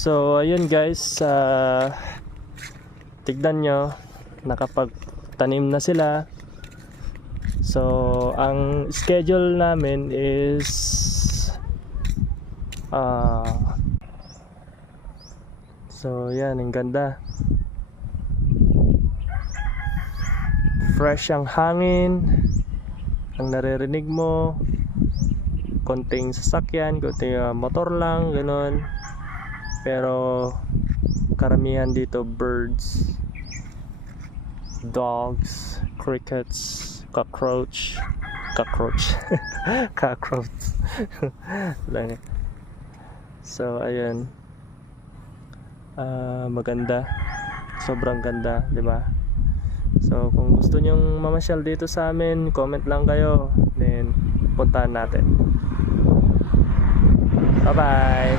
So ayun guys, tignan nyo, nakapagtanim na sila. So ang schedule namin is so yan, ang ganda, fresh ang hangin, ang naririnig mo, konting sasakyan, konting motor lang, ganun. Pero karamihan dito birds, dogs, crickets, cockroach lang. So ayun, maganda, sobrang ganda, di ba? So kung gusto nyong mamasyal dito sa amin, comment lang kayo, then puntahan natin. Bye bye.